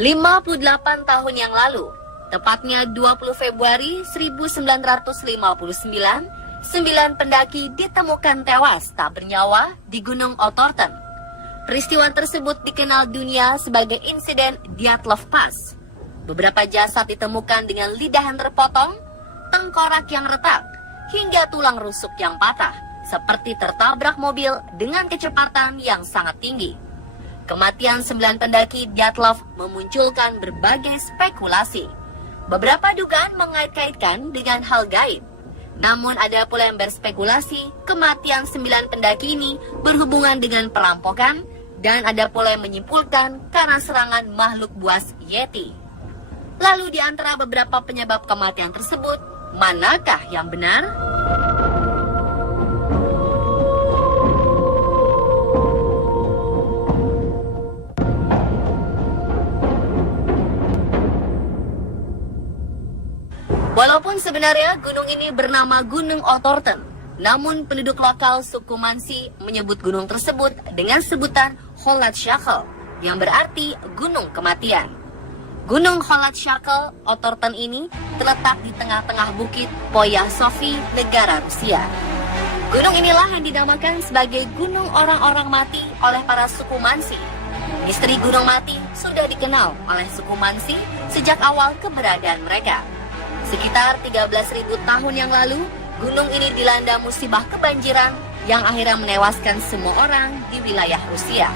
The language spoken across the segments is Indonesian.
58 tahun yang lalu, tepatnya 20 Februari 1959, 9 pendaki ditemukan tewas tak bernyawa di Gunung Otterton. Peristiwa tersebut dikenal dunia sebagai insiden Dyatlov Pass. Beberapa jasad ditemukan dengan lidah yang terpotong, tengkorak yang retak, hingga tulang rusuk yang patah, seperti tertabrak mobil dengan kecepatan yang sangat tinggi. Kematian 9 pendaki Dyatlov memunculkan berbagai spekulasi. Beberapa dugaan mengait-kaitkan dengan hal gaib. Namun ada pula yang berspekulasi kematian 9 pendaki ini berhubungan dengan perampokan, dan ada pula yang menyimpulkan karena serangan makhluk buas Yeti. Lalu di antara beberapa penyebab kematian tersebut, manakah yang benar? Walaupun sebenarnya gunung ini bernama Gunung Otterton, namun penduduk lokal suku Mansi menyebut gunung tersebut dengan sebutan Kholat Syakhl, yang berarti gunung kematian. Gunung Kholat Syakhl Otterton ini terletak di tengah-tengah bukit Poya Sofi, negara Rusia. Gunung inilah yang dinamakan sebagai Gunung Orang-Orang Mati oleh para suku Mansi. Misteri Gunung Mati sudah dikenal oleh suku Mansi sejak awal keberadaan mereka. Sekitar 13.000 tahun yang lalu, gunung ini dilanda musibah kebanjiran yang akhirnya menewaskan semua orang di wilayah Rusia.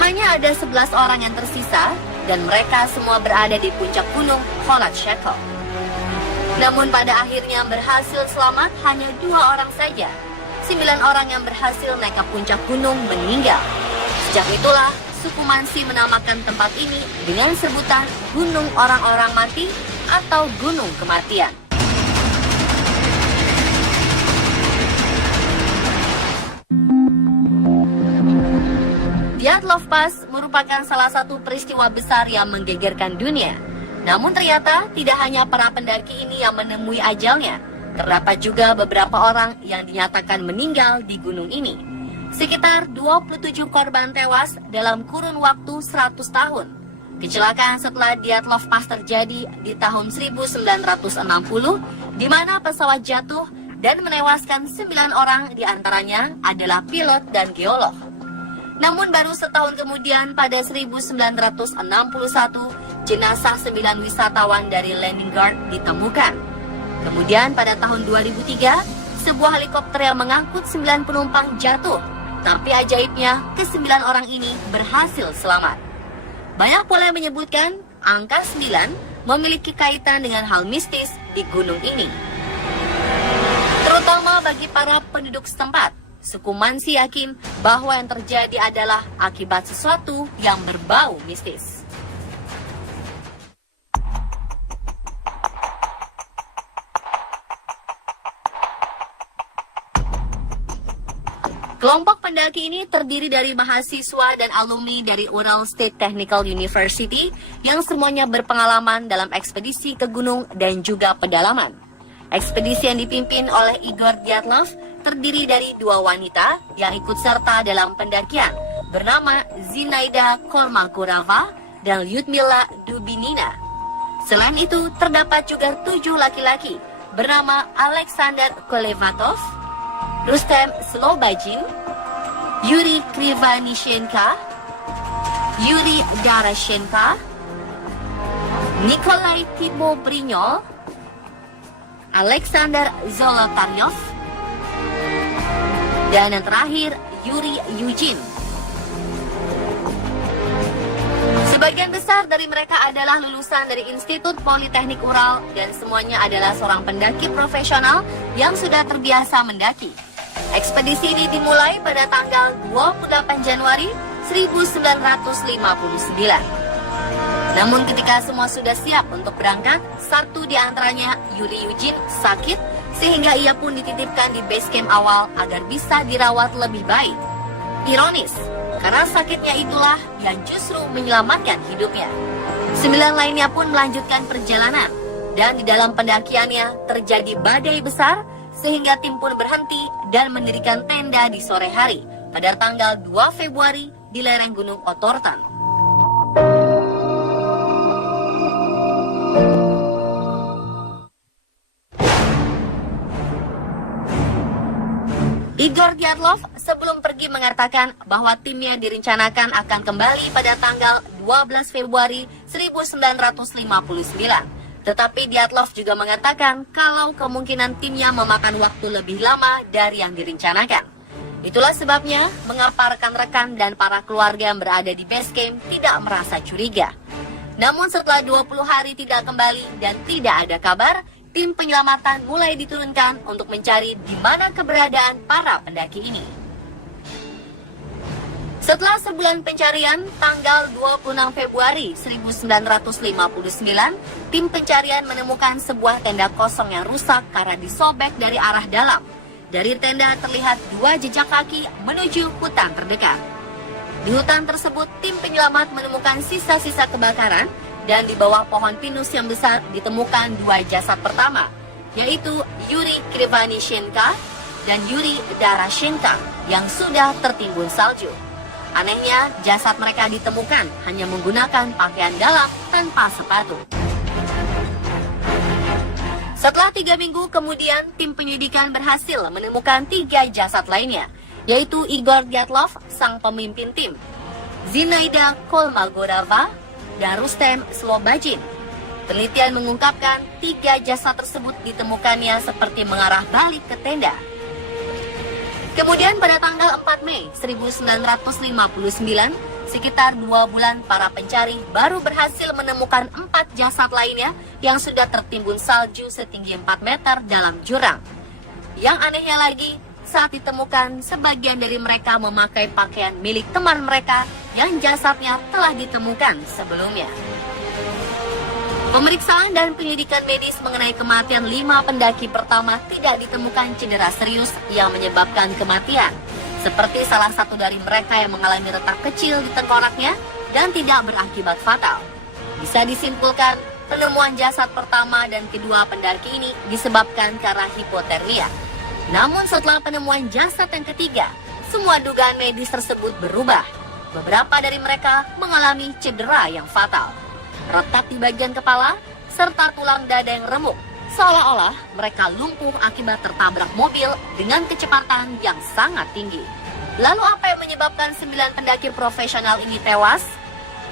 Hanya ada 11 orang yang tersisa, dan mereka semua berada di puncak gunung Kholat Syakhl. Namun pada akhirnya berhasil selamat hanya 2 orang saja. 9 orang yang berhasil naik ke puncak gunung meninggal. Sejak itulah, suku Mansi menamakan tempat ini dengan sebutan Gunung Orang-Orang Mati atau Gunung Kematian. Dyatlov Pass merupakan salah satu peristiwa besar yang menggegerkan dunia. Namun ternyata tidak hanya para pendaki ini yang menemui ajalnya. Terdapat juga beberapa orang yang dinyatakan meninggal di gunung ini. Sekitar 27 korban tewas dalam kurun waktu 100 tahun. Kecelakaan setelah Dyatlov Pass terjadi di tahun 1960, di mana pesawat jatuh dan menewaskan 9 orang, diantaranya adalah pilot dan geolog. Namun baru setahun kemudian pada 1961, jenazah 9 wisatawan dari Leningrad ditemukan. Kemudian pada tahun 2003, sebuah helikopter yang mengangkut 9 penumpang jatuh. Tapi ajaibnya, ke-9 orang ini berhasil selamat. Banyak pula yang menyebutkan angka 9 memiliki kaitan dengan hal mistis di gunung ini. Terutama bagi para penduduk setempat, suku Mansi yakin bahwa yang terjadi adalah akibat sesuatu yang berbau mistis. Kelompok pendaki ini terdiri dari mahasiswa dan alumni dari Ural State Technical University yang semuanya berpengalaman dalam ekspedisi ke gunung dan juga pedalaman. Ekspedisi yang dipimpin oleh Igor Dyatlov terdiri dari 2 wanita yang ikut serta dalam pendakian bernama Zinaida Kolmakurova dan Lyudmila Dubinina. Selain itu, terdapat juga 7 laki-laki bernama Alexander Kolevatov, Rustem Slobodin, Yuri Krivanishenka, Yuri Darashenka, Nikolai Timobrinyol, Alexander Zolotaryov, dan yang terakhir Yuri Yujin. Sebagian besar dari mereka adalah lulusan dari Institut Politeknik Ural dan semuanya adalah seorang pendaki profesional yang sudah terbiasa mendaki. Ekspedisi ini dimulai pada tanggal 28 Januari 1959. Namun ketika semua sudah siap untuk berangkat, satu di antaranya, Yuri Yujin, sakit sehingga ia pun dititipkan di base camp awal agar bisa dirawat lebih baik. Ironis, karena sakitnya itulah yang justru menyelamatkan hidupnya. 9 lainnya pun melanjutkan perjalanan, dan di dalam pendakiannya terjadi badai besar sehingga tim pun berhenti dan mendirikan tenda di sore hari pada tanggal 2 Februari di lereng Gunung Otterton. Igor Dyatlov sebelum pergi mengatakan bahwa timnya direncanakan akan kembali pada tanggal 12 Februari 1959. Tetapi Dyatlov juga mengatakan kalau kemungkinan timnya memakan waktu lebih lama dari yang direncanakan. Itulah sebabnya mengapa rekan-rekan dan para keluarga yang berada di base camp tidak merasa curiga. Namun setelah 20 hari tidak kembali dan tidak ada kabar, tim penyelamatan mulai diturunkan untuk mencari di mana keberadaan para pendaki ini. Setelah sebulan pencarian, tanggal 26 Februari 1959, tim pencarian menemukan sebuah tenda kosong yang rusak karena disobek dari arah dalam. Dari tenda terlihat 2 jejak kaki menuju hutan terdekat. Di hutan tersebut, tim penyelamat menemukan sisa-sisa kebakaran dan di bawah pohon pinus yang besar ditemukan 2 jasad pertama, yaitu Yuri Krivanishenka dan Yuri Darashenka yang sudah tertimbun salju. Anehnya, jasad mereka ditemukan hanya menggunakan pakaian dalam tanpa sepatu. Setelah 3 minggu kemudian, tim penyidikan berhasil menemukan 3 jasad lainnya, yaitu Igor Dyatlov, sang pemimpin tim, Zinaida Kolmogorova, dan Rustem Slobodin. Penelitian mengungkapkan 3 jasad tersebut ditemukannya seperti mengarah balik ke tenda. Kemudian pada tanggal 4 Mei 1959, sekitar 2 bulan para pencari baru berhasil menemukan 4 jasad lainnya yang sudah tertimbun salju setinggi 4 meter dalam jurang. Yang anehnya lagi, saat ditemukan, sebagian dari mereka memakai pakaian milik teman mereka yang jasadnya telah ditemukan sebelumnya. Pemeriksaan dan penyelidikan medis mengenai kematian 5 pendaki pertama tidak ditemukan cedera serius yang menyebabkan kematian, seperti salah satu dari mereka yang mengalami retak kecil di tengkoraknya dan tidak berakibat fatal. Bisa disimpulkan, penemuan jasad pertama dan kedua pendaki ini disebabkan karena hipotermia. Namun setelah penemuan jasad yang ketiga, semua dugaan medis tersebut berubah. Beberapa dari mereka mengalami cedera yang fatal, retak di bagian kepala, serta tulang dada yang remuk, seolah-olah mereka lumpuh akibat tertabrak mobil dengan kecepatan yang sangat tinggi. Lalu apa yang menyebabkan 9 pendaki profesional ini tewas?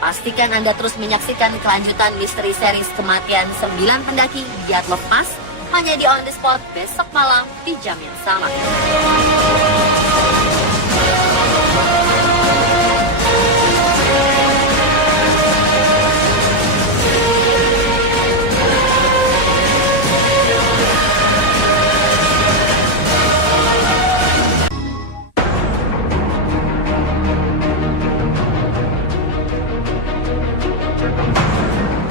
Pastikan Anda terus menyaksikan kelanjutan misteri series kematian 9 pendaki Dyatlov Pass hanya di On The Spot besok malam di jam yang sama.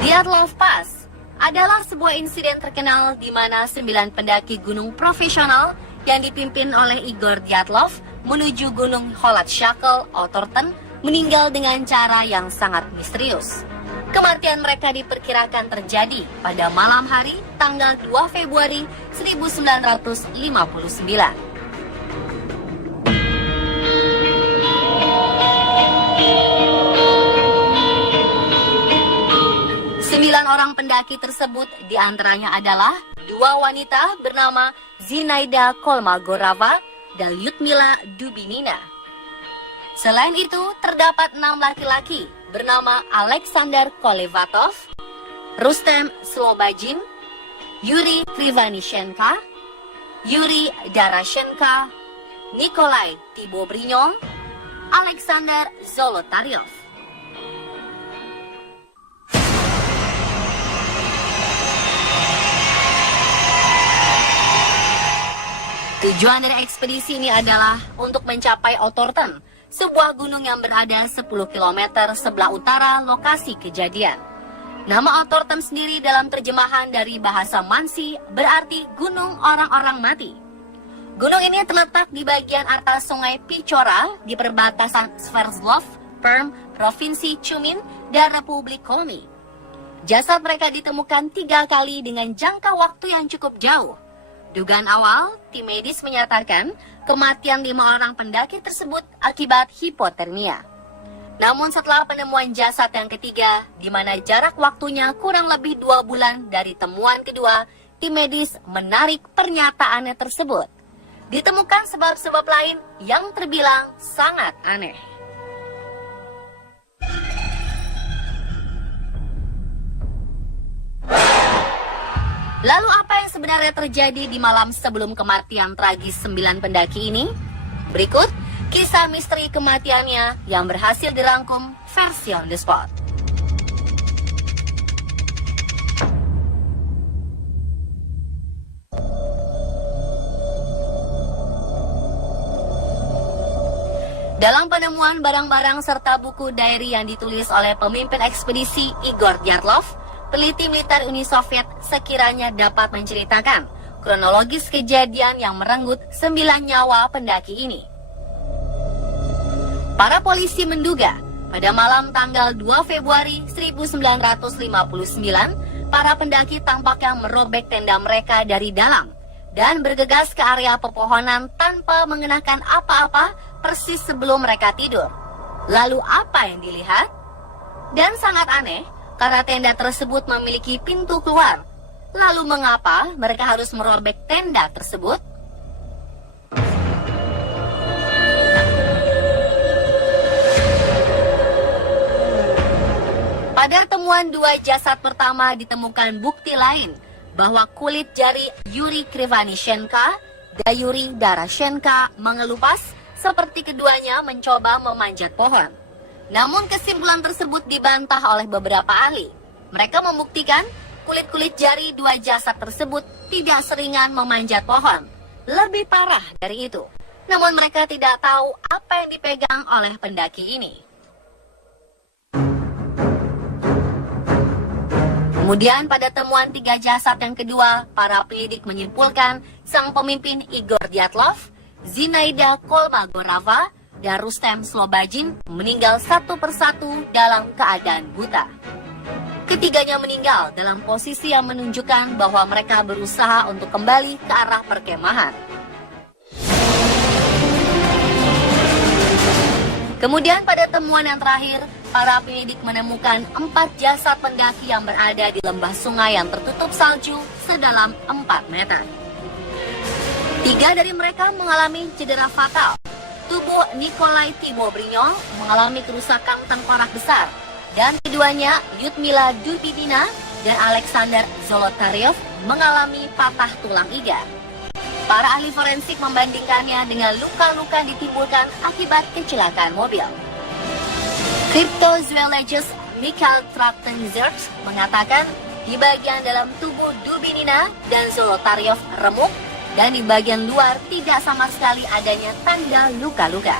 Dyatlov Pass adalah sebuah insiden terkenal di mana 9 pendaki gunung profesional yang dipimpin oleh Igor Dyatlov menuju gunung Holatshakal Otorten meninggal dengan cara yang sangat misterius. Kematian mereka diperkirakan terjadi pada malam hari tanggal 2 Februari 1959. 9 orang pendaki tersebut diantaranya adalah 2 wanita bernama Zinaida Kolmogorova dan Lyudmila Dubinina. Selain itu, terdapat 6 laki-laki bernama Alexander Kolevatov, Rustem Slobodin, Yuri Krivanishenka, Yuri Darashenka, Nikolai Tibobrinyol, Alexander Zolotaryov. Tujuan dari ekspedisi ini adalah untuk mencapai Otorten, sebuah gunung yang berada 10 km sebelah utara lokasi kejadian. Nama Otorten sendiri dalam terjemahan dari bahasa Mansi berarti gunung orang-orang mati. Gunung ini terletak di bagian atas sungai Pichora di perbatasan Sverdlov, Perm, Provinsi Chumin, dan Republik Komi. Jasad mereka ditemukan 3 kali dengan jangka waktu yang cukup jauh. Dugaan awal, tim medis menyatakan kematian 5 orang pendaki tersebut akibat hipotermia. Namun setelah penemuan jasad yang ketiga, di mana jarak waktunya kurang lebih 2 bulan dari temuan kedua, tim medis menarik pernyataannya tersebut. ditemukan sebab-sebab lain yang terbilang sangat aneh. Lalu apa yang sebenarnya terjadi di malam sebelum kematian tragis 9 pendaki ini? Berikut kisah misteri kematiannya yang berhasil dirangkum versi on the spot. Dalam penemuan barang-barang serta buku diary yang ditulis oleh pemimpin ekspedisi Igor Dyatlov, peneliti militer Uni Soviet sekiranya dapat menceritakan kronologis kejadian yang merenggut 9 nyawa pendaki ini. Para polisi menduga pada malam tanggal 2 Februari 1959, para pendaki tampaknya merobek tenda mereka dari dalam dan bergegas ke area pepohonan tanpa mengenakan apa-apa persis sebelum mereka tidur. Lalu apa yang dilihat? Dan sangat aneh, karena tenda tersebut memiliki pintu keluar. Lalu mengapa mereka harus merobek tenda tersebut? Pada temuan 2 jasad pertama ditemukan bukti lain bahwa kulit jari Yuri Krivanishenka dan Yuri Darashenka mengelupas seperti keduanya mencoba memanjat pohon. Namun kesimpulan tersebut dibantah oleh beberapa ahli. Mereka membuktikan kulit-kulit jari 2 jasad tersebut tidak seringan memanjat pohon. Lebih parah dari itu. Namun mereka tidak tahu apa yang dipegang oleh pendaki ini. Kemudian pada temuan 3 jasad yang kedua, para penyidik menyimpulkan sang pemimpin Igor Dyatlov, Zinaida Kolmogorova, dan Rustem Slobodin meninggal satu persatu dalam keadaan buta. Ketiganya meninggal dalam posisi yang menunjukkan bahwa mereka berusaha untuk kembali ke arah perkemahan. Kemudian pada temuan yang terakhir, para penyidik menemukan 4 jasad pendaki yang berada di lembah sungai yang tertutup salju sedalam 4 meter. 3 dari mereka mengalami cedera fatal. Tubuh Nikolai Thibeaux-Brignol mengalami kerusakan tengkorak besar, dan keduanya, Lyudmila Dubinina dan Alexander Zolotaryov, mengalami patah tulang iga. Para ahli forensik membandingkannya dengan luka-luka ditimbulkan akibat kecelakaan mobil. Cryptozoologist Mikhail Trachtenberg mengatakan di bagian dalam tubuh Dubinina dan Zolotaryov remuk, dan di bagian luar tidak sama sekali adanya tanda luka-luka.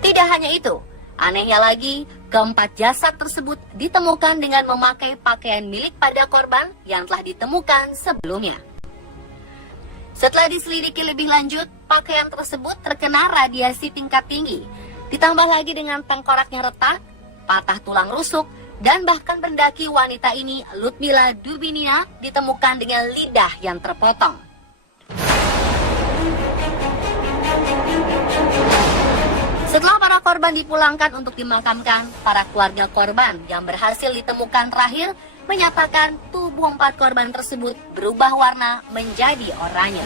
Tidak hanya itu, anehnya lagi, keempat jasad tersebut ditemukan dengan memakai pakaian milik pada korban yang telah ditemukan sebelumnya. Setelah diselidiki lebih lanjut, pakaian tersebut terkena radiasi tingkat tinggi, ditambah lagi dengan tengkoraknya retak, patah tulang rusuk, dan bahkan pendaki wanita ini, Lyudmila Dubinina, ditemukan dengan lidah yang terpotong. Setelah para korban dipulangkan untuk dimakamkan, para keluarga korban yang berhasil ditemukan terakhir menyatakan tubuh 4 korban tersebut berubah warna menjadi oranye.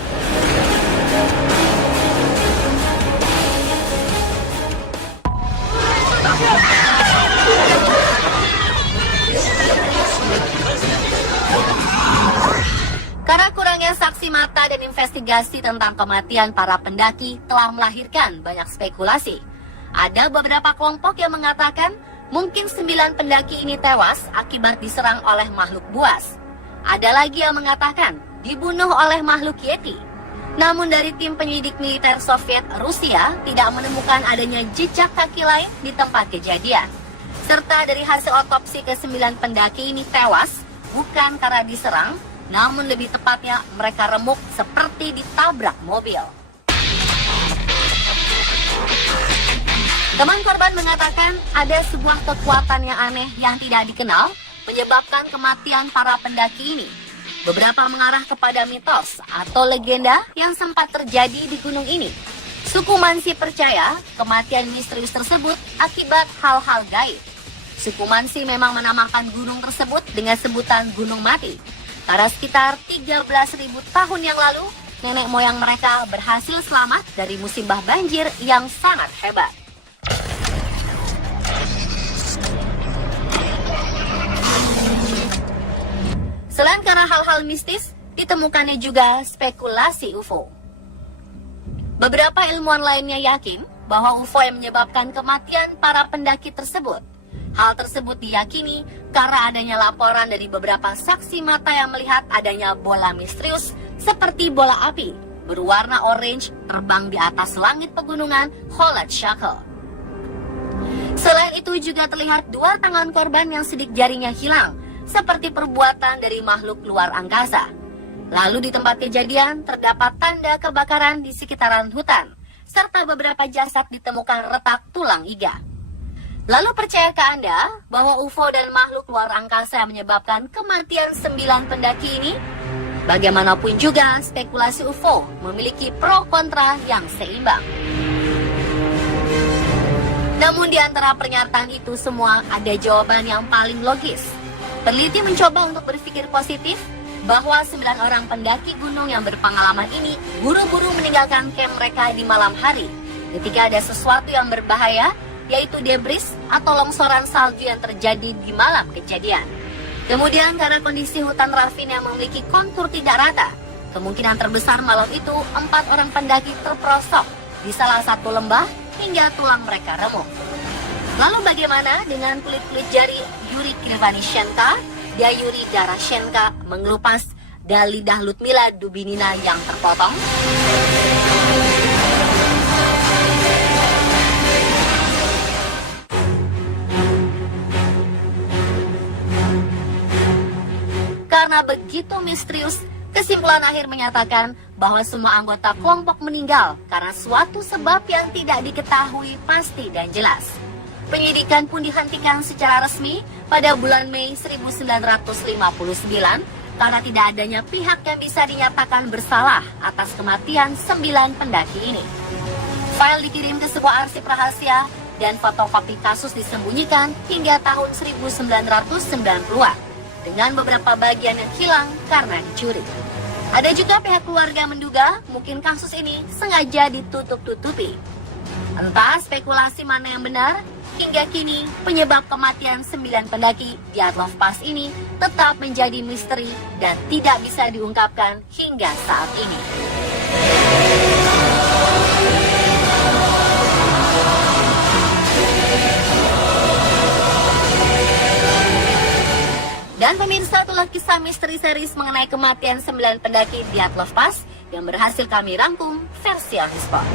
Karena kurangnya saksi mata dan investigasi tentang kematian para pendaki telah melahirkan banyak spekulasi. Ada beberapa kelompok yang mengatakan mungkin 9 pendaki ini tewas akibat diserang oleh makhluk buas. Ada lagi yang mengatakan dibunuh oleh makhluk Yeti. Namun dari tim penyidik militer Soviet Rusia tidak menemukan adanya jejak kaki lain di tempat kejadian. Serta dari hasil otopsi ke-9 pendaki ini tewas bukan karena diserang, namun lebih tepatnya mereka remuk seperti ditabrak mobil. Teman korban mengatakan ada sebuah kekuatan yang aneh yang tidak dikenal menyebabkan kematian para pendaki ini. Beberapa mengarah kepada mitos atau legenda yang sempat terjadi di gunung ini. Suku Mansi percaya kematian misterius tersebut akibat hal-hal gaib. Suku Mansi memang menamakan gunung tersebut dengan sebutan Gunung Mati. Karena sekitar 13.000 tahun yang lalu, nenek moyang mereka berhasil selamat dari musibah banjir yang sangat hebat. Selain karena hal-hal mistis, ditemukannya juga spekulasi UFO. Beberapa ilmuwan lainnya yakin bahwa UFO yang menyebabkan kematian para pendaki tersebut. Hal tersebut diyakini karena adanya laporan dari beberapa saksi mata yang melihat adanya bola misterius seperti bola api berwarna orange terbang di atas langit pegunungan Kholat Shakal. Selain itu juga terlihat dua tangan korban yang sidik jarinya hilang, seperti perbuatan dari makhluk luar angkasa. Lalu di tempat kejadian terdapat tanda kebakaran di sekitaran hutan, serta beberapa jasad ditemukan retak tulang iga. Lalu percayakah Anda bahwa UFO dan makhluk luar angkasa yang menyebabkan kematian 9 pendaki ini? Bagaimanapun juga, spekulasi UFO memiliki pro kontra yang seimbang. Namun di antara pernyataan itu semua ada jawaban yang paling logis. Peneliti mencoba untuk berpikir positif bahwa 9 orang pendaki gunung yang berpengalaman ini buru-buru meninggalkan camp mereka di malam hari ketika ada sesuatu yang berbahaya, yaitu debris atau longsoran salju yang terjadi di malam kejadian. Kemudian karena kondisi hutan Ravin yang memiliki kontur tidak rata, kemungkinan terbesar malam itu 4 orang pendaki terperosok di salah satu lembah hingga tulang mereka remuk. Lalu bagaimana dengan kulit-kulit jari Yuri Krivanishenka dan Yuri Darashenka mengelupas dan lidah Ludmila Dubinina yang terpotong? Karena begitu misterius, kesimpulan akhir menyatakan bahwa semua anggota kelompok meninggal karena suatu sebab yang tidak diketahui pasti dan jelas. Penyidikan pun dihentikan secara resmi pada bulan Mei 1959 karena tidak adanya pihak yang bisa dinyatakan bersalah atas kematian 9 pendaki ini. File dikirim ke sebuah arsip rahasia dan fotokopi kasus disembunyikan hingga tahun 1990-an. Dengan beberapa bagian yang hilang karena dicuri. Ada juga pihak keluarga menduga mungkin kasus ini sengaja ditutup-tutupi. Entah spekulasi mana yang benar, hingga kini penyebab kematian 9 pendaki di Dyatlov Pass ini tetap menjadi misteri dan tidak bisa diungkapkan hingga saat ini. Dan pemirsa, itulah kisah misteri series mengenai kematian 9 pendaki di Dyatlov Pass yang berhasil kami rangkum versi On The Spot.